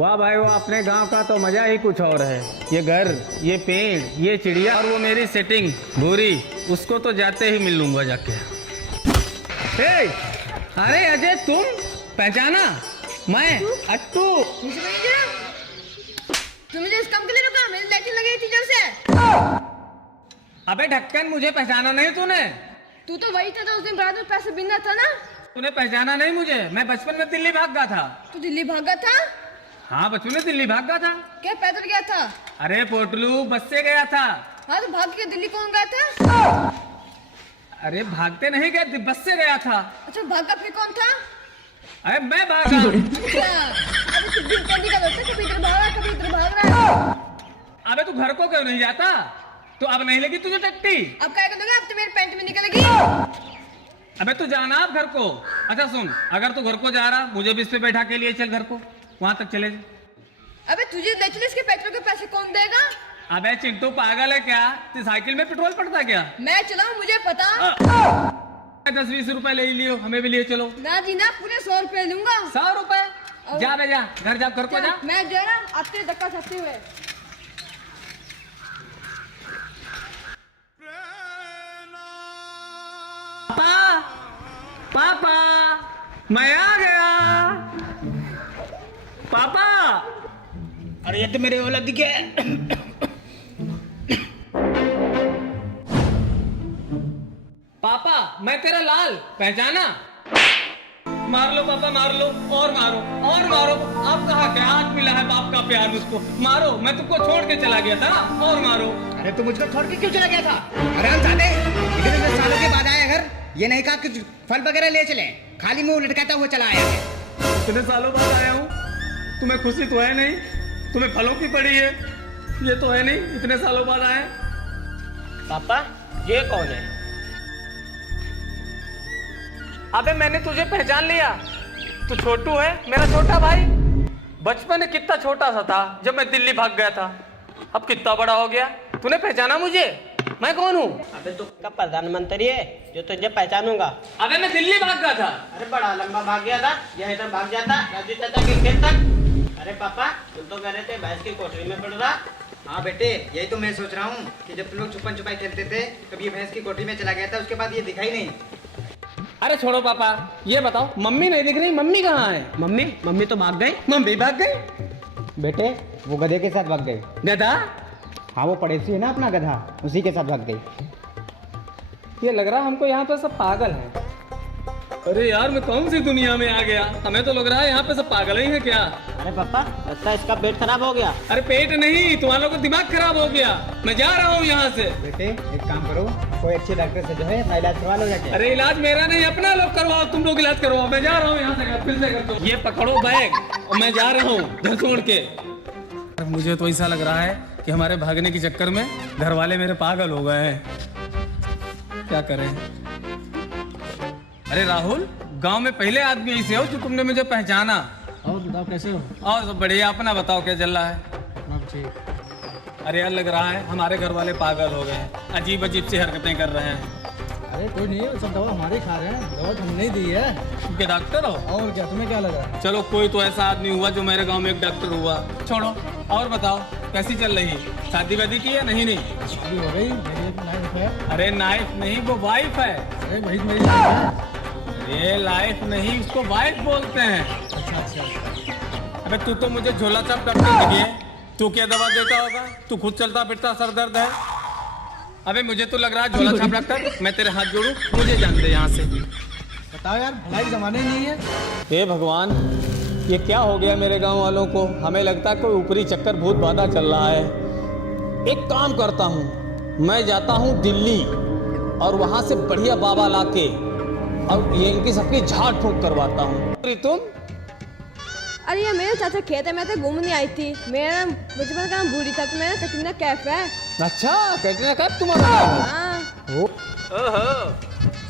वाह भाई वाह, अपने गांव का तो मजा ही कुछ और है। ये घर, ये पेड़, ये चिड़िया और वो मेरी सेटिंग भूरी, उसको तो जाते ही मिल लूंगा जाके। हे, अरे अजय तुम पहचाना? मैं अट्टू। तुम मुझे इस काम के लिए रुका? मेरी लाइटिंग लगी थी जब से। अबे ढक्कन, मुझे पहचाना नहीं तूने? तू तो वही था जो उस दिन बारात में पैसे बिना था ना। तूने पहचाना नहीं मुझे? मैं बचपन में दिल्ली भाग गया था। तू दिल्ली भागा था? हाँ, बचपन में दिल्ली भाग गया था। क्या पैदल गया था? अरे पोटलू, बस से गया था। हाँ तो भाग के दिल्ली कौन गया था? अरे भागते नहीं गए, बस से गया था। अच्छा, भागा फिर कौन था? अरे मैं भागा। अच्छा, अरे तू दिन कैदी का बच्चा, कभी इधर भाग रहा है, कभी इधर भाग रहा है। अबे तू घर को क्यों नहीं जाता? तो अब नहीं लगी तुझे टट्टी? अब क्या करोगे? अब तो मेरे पैंट में निकलेगी। अबे तू जाना अब घर को। अच्छा सुन, अगर तू घर को जा रहा, मुझे भी इस पे बैठा के लिए चल घर को, वहां तक चले जा। अबे तुझे ले चले, इसके पेट्रोल के पैसे कौन देगा? अबे चिंटू पागल है क्या? तेरी साइकिल में पेट्रोल पड़ता क्या? मैं चलाऊं, मुझे पता। 10-20 रुपए ले लियो, हमें भी लिए चलो। ना जी ना, पूरे 100 रुपए लूंगा। 100 रुपए? जा बे जा, घर जा, घर को जा। मैं जा रहा आते धक्का खाते हुए। पापा, पापा, मैं आ गया। पापा, अरे ये तो मेरे औलाद दिखे। पापा, मैं तेरा लाल, पहचाना? मार लो पापा, मार लो, और मारो और मारो। अब कहा क्या आज मिला है बाप का प्यार मुझको। मारो, मैं तुमको छोड़ के चला गया था, और मारो। अरे तू मुझको छोड़ के क्यों चला गया था? अरे हम जाते इतने सालों के बाद आए घर, ये नहीं कहा कुछ फल वगैरह ले चले, खाली मुंह लटकाता हुआ चला आया है। इतने सालों बाद आया हूँ, तुम्हें खुशी तो है नहीं? तुम्हें फलों की पड़ी है, ये तो है नहीं, इतने सालों बाद आए। पापा, ये कौन है? अबे मैंने तुझे पहचान लिया, तू छोटू है, मेरा छोटा भाई। बचपन में कितना छोटा सा था जब मैं दिल्ली भाग गया था, अब कितना बड़ा हो गया। तूने पहचाना मुझे? मैं कौन हूँ? अबे तू का प्रधानमंत्री है जो तुझे पहचानूंगा। अबे मैं दिल्ली भाग गया था। अरे बड़ा लंबा भाग गया था, यहीं तक भाग जाता राजू चाचा के खेत तक। अरे पापा, तुम तो कह रहे थे भैंस की कोठरी में पड़ रहा। हाँ बेटे, यही तो मैं सोच रहा हूँ कि जब तुम लोग छुपन छुपाई खेलते थे तब ये भैंस की कोठरी में चला गया था, उसके बाद ये दिखाई नहीं। अरे छोड़ो पापा, ये बताओ मम्मी नहीं दिख रही, मम्मी कहाँ है? मम्मी तो भाग गई। मम्मी भाग गई? बेटे वो गधे के साथ भाग गई। गधा? हाँ वो पड़ोसी है ना अपना गधा, उसी के साथ भाग गई। ये लग रहा हमको यहाँ पे सब पागल हैं। अरे यार, मैं कौन सी दुनिया में आ गया? हमें तो लग रहा है यहाँ पे सब पागल ही हैं क्या? अरे पापा, लगता है इसका पेट खराब हो गया। अरे पेट नहीं, तुम्हारे लोग का दिमाग खराब हो गया। मैं जा रहा हूँ यहाँ से। बेटे एक काम करो, कोई अच्छे डॉक्टर से जो है अपना इलाज करवा लो जाके। अरे इलाज मेरा नहीं, अपना लोग करवाओ, तुम लोग इलाज करवाओ। मैं जा रहा हूँ यहाँ से, फिर से करता हूँ। ये पकड़ो बैग और मैं जा रहा हूँ घर छोड़ के। मुझे तो ऐसा लग रहा है कि हमारे भागने के चक्कर में घर वाले मेरे पागल हो गए हैं। क्या करें? अरे राहुल, गांव में पहले आदमी ऐसे हो जो तुमने मुझे पहचाना। और बताओ कैसे हो? और सब बढ़िया, अपना बताओ क्या चल रहा है? ठीक। अरे यार, लग रहा है हमारे घर वाले पागल हो गए हैं, अजीब अजीब सी हरकतें कर रहे हैं। अरे कोई नहीं, सब दवा हमारे खा रहे हैं, दवा तो हमने ही दी है। तुम क्या डॉक्टर हो? और क्या, तुम्हें क्या लगा? चलो कोई तो ऐसा आदमी हुआ जो मेरे गांव में एक डॉक्टर हुआ। छोड़ो, और बताओ कैसी चल रही? शादी वादी की है? नहीं शादी हो गई, मेरी एक नाइफ है। अरे नाइफ नहीं, वो वाइफ है। अरे वही मेरी लाइफ है। ये लाइफ नहीं, उसको वाइफ बोलते हैं। अच्छा। अबे तू तो मुझे झोला छाप डॉक्टर दिखे, तू क्या दवा देता होगा? तू खुद चलता फिरता सर दर्द है। अबे मुझे तो लग रहा है झोला छाप डॉक्टर। मैं तेरे हाथ जोड़ू, मुझे जान दे यहाँ से। बताओ यार, भलाई के जमाने नहीं है। हे भगवान, ये क्या हो गया मेरे गांव वालों को? हमें लगता है कोई ऊपरी चक्कर भूत बाधा चल रहा है। एक काम करता हूँ, मैं जाता हूँ दिल्ली और वहां से बढ़िया बाबा लाके और ये इनकी सबकी झाड़ फूंक करवाता हूँ। तुम? अरे ये मेरे चाचा खेत है, मैं तो घूमने आई थी। मेरा बचपन का नाम बूढ़ी था, तो मेरा कैटरीना कैफ है। अच्छा, कैटरीना कैफ तुम्हारा नाम है? हाँ। ओहो,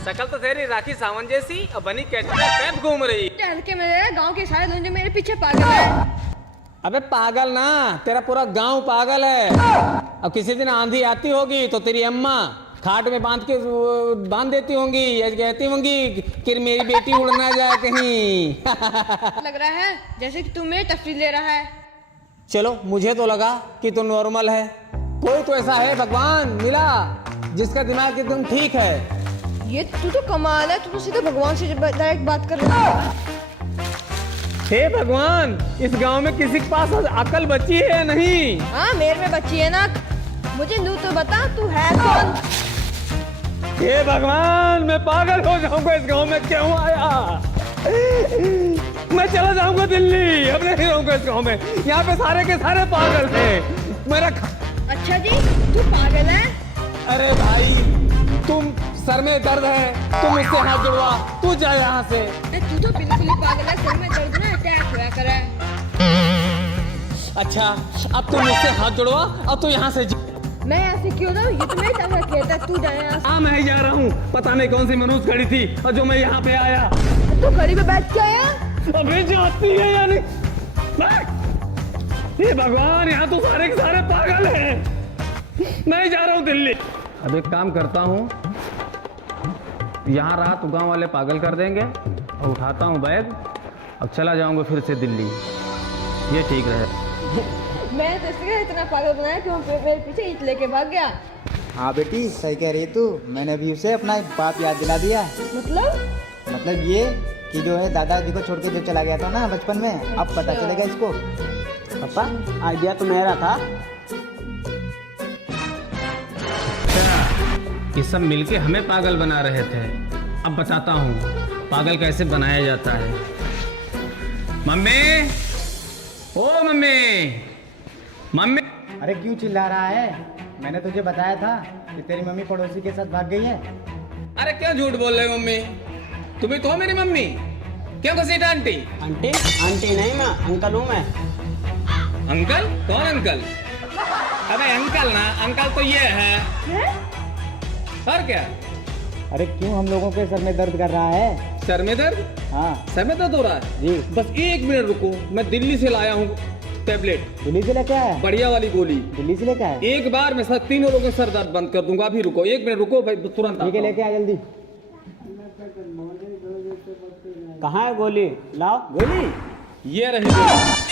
शकल तो तेरी राखी सावंत जैसी और बनी कैटरीना कैफ घूम रही। टहल के मेरे गांव के सारे लोग जो मेरे पीछे पागल है। अबे पागल ना, तेरा पूरा गांव पागल है। अब किसी दिन आंधी आती होगी तो तेरी अम्मा खाट में बांध देती होंगी, ये कहती होंगी कि मेरी बेटी उड़ ना जाए कहीं। लग रहा है जैसे कि तू मेरी तफरीह ले रहा है। चलो, मुझे तो लगा कि तू नॉर्मल है। कोई तो ऐसा है भगवान मिला जिसका दिमाग एकदम ठीक है। ये तू तो कमाल है, तू तो सीधे भगवान से डायरेक्ट बात कर रहा है। हे भगवान, इस गांव में किसी के पास अकल बची है या नहीं? हाँ, मेरे में बच्ची है ना। मुझे नू तो बता, तू है कौन? हे भगवान, मैं पागल हो जाऊंगा इस गांव में क्यों आया? मैं चला जाऊंगा दिल्ली, अब नहीं रहूंगा इस गांव में। यहाँ पे सारे के सारे पागल हैं। मेरा अच्छा जी, तू पागल है? अरे भाई, तुम सर में दर्द है, तुम मुझसे हाथ जुड़वा, तू जा यहाँ से। तू तो बिल्कुल ही पागल है, सर में दर्द ना अटैक हुआ करे। अच्छा, अब तुम मुझसे हाथ जुड़वा, अब तू यहाँ से मैं ऐसे क्यों जाऊँ? ये तो मेरी तरह खेत है, तू जाए यहाँ से। हाँ, मैं ही जा रहा हूँ। पता नहीं कौन सी मनुष्य खड़ी थी और जो मैं यहाँ पे आया। तू खड़ी पे बैठ के आया? अबे जाती है यानी। ये भगवान, यहाँ तो सारे के सारे पागल हैं। मैं ही जा रहा हूँ दिल्ली। अब एक काम करता हूँ, यहाँ रहा तो गांव वाले पागल कर देंगे, और उठाता हूँ बैग, अब चला जाऊँगा फिर से दिल्ली। ये ठीक रहे। मैंने तो इसलिए इतना पागल बनाया कि वो मेरे पीछे ईंट लेके भाग गया। हाँ बेटी, सही कह रही है तू। मैंने भी उसे अपना बाप याद दिला दिया। मतलब ये कि जो है दादाजी को छोड़ के जो चला गया था ना बचपन में, अब पता चलेगा इसको। पापा, आइडिया तो मेरा था। ये सब मिलके हमें पागल बना रहे थे। अब बताता हूँ पागल कैसे बनाया जाता है। मम्मी, ओ मम्मी, मम्मी। अरे क्यों चिल्ला रहा है? मैंने तुझे बताया था कि तेरी मम्मी पड़ोसी के साथ भाग गई है। अरे क्यों झूठ बोल रहे हो मम्मी? तुम ही तो हो मेरी मम्मी। क्यों घसीटा आंटी? आंटी आंटी नहीं, मैं अंकल हूँ। मैं अंकल? कौन अंकल? अबे अंकल ना, अंकल तो ये है। और क्या? अरे क्यों हम लोगों के सर में दर्द कर रहा है? सर में दर्द? हाँ सर में दर्द हो रहा है जी। बस 1 मिनट रुको, मैं दिल्ली से लाया हूँ टैबलेट, दिल्ली से लेके आया? बढ़िया वाली गोली। दिल्ली से लेके आया? एक बार में सर तीनों लोगों के सर दर्द बंद कर दूंगा। अभी रुको, 1 मिनट रुको भाई, तुरंत ठीक है, लेके आ जल्दी। कहाँ है गोली? लाओ ये रही गोली।